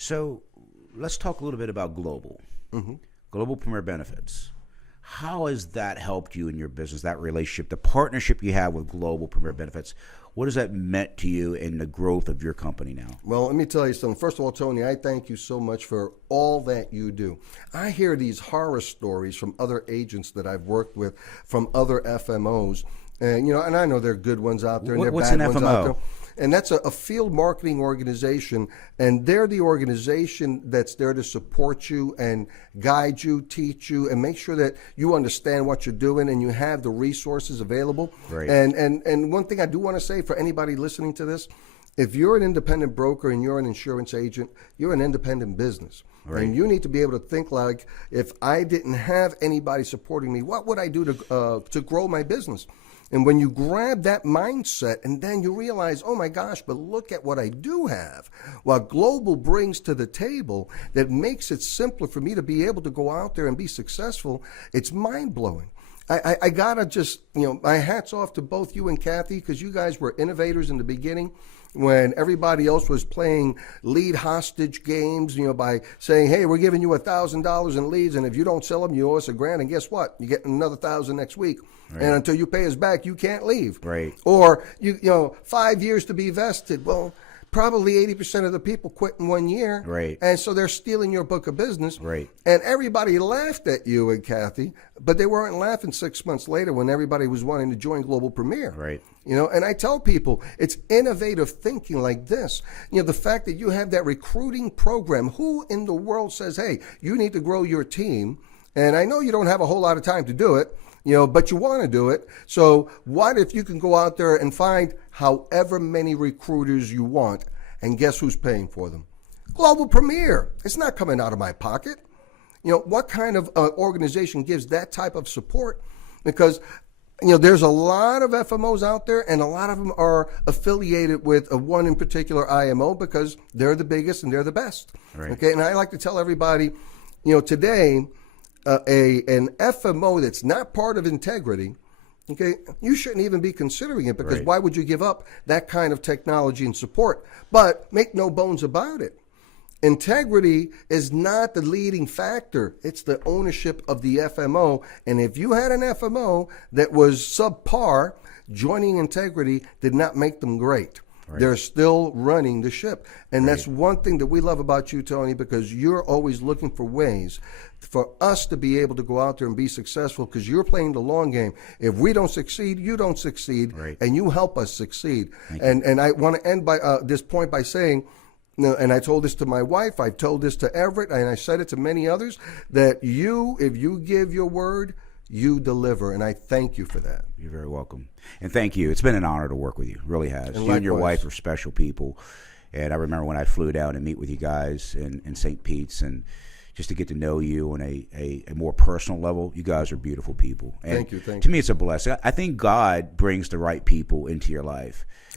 So let's talk a little bit about Global Premier Benefits. How has that helped you in your business, that relationship, the partnership you have with Global Premier Benefits? What has that meant to you in the growth of your company now? Well, let me tell you something. First of all, Tony, I thank you so much for all that you do. I hear these horror stories from other agents that I've worked with, from other FMOs, and and I know there are good ones out there and there are What's bad an ones FMO? out there. And that's a field marketing organization, and they're the organization that's there to support you and guide you, teach you, and make sure that you understand what you're doing and you have the resources available. Right. And one thing I do want to say for anybody listening to this, if you're an independent broker and you're an insurance agent, you're an independent business. Right. And you need to be able to think like, if I didn't have anybody supporting me, what would I do to grow my business? And when you grab that mindset and then you realize, oh my gosh, but look at what I do have, what Global brings to the table that makes it simpler for me to be able to go out there and be successful, it's mind-blowing. I gotta just, my hat's off to both you and Kathy, because you guys were innovators in the beginning when everybody else was playing lead hostage games, by saying, hey, we're giving you $1,000 in leads, and if you don't sell them, you owe us $1,000, and guess what? You get another $1,000 next week. Right. And until you pay us back, you can't leave. Right. Or, 5 years to be vested. Well, probably 80% of the people quit in 1 year. Right. And so they're stealing your book of business. Right. And everybody laughed at you and Kathy, but they weren't laughing 6 months later when everybody was wanting to join Global Premier. Right. And I tell people it's innovative thinking like this. The fact that you have that recruiting program, who in the world says, hey, you need to grow your team? And I know you don't have a whole lot of time to do it, but you want to do it. So what if you can go out there and find however many recruiters you want, and guess who's paying for them? Global Premier. It's not coming out of my pocket. What kind of organization gives that type of support? Because there's a lot of FMOs out there, and a lot of them are affiliated with one in particular IMO because they're the biggest and they're the best. Right. Okay, and I like to tell everybody, today, an FMO that's not part of integrity, okay, you shouldn't even be considering it, because Right. Why would you give up that kind of technology and support? But make no bones about it. Integrity is not the leading factor. It's the ownership of the FMO. And if you had an FMO that was subpar, joining integrity did not make them great. Right. They're still running the ship. And Right. that's one thing that we love about you, Tony, because you're always looking for ways for us to be able to go out there and be successful, because you're playing the long game. If we don't succeed, you don't succeed, Right. and you help us succeed. Thank And I want to end by this point by saying, and I told this to my wife, I've told this to Everett, and I said it to many others, that if you give your word, you deliver, and I thank you for that. You're very welcome. And thank you. It's been an honor to work with you. It really has. And you and your likewise. wife are special people. And I remember when I flew down to meet with you guys in St. Pete's, and just to get to know you on a more personal level. You guys are beautiful people. And Thank you. to me, it's a blessing. I think God brings the right people into your life.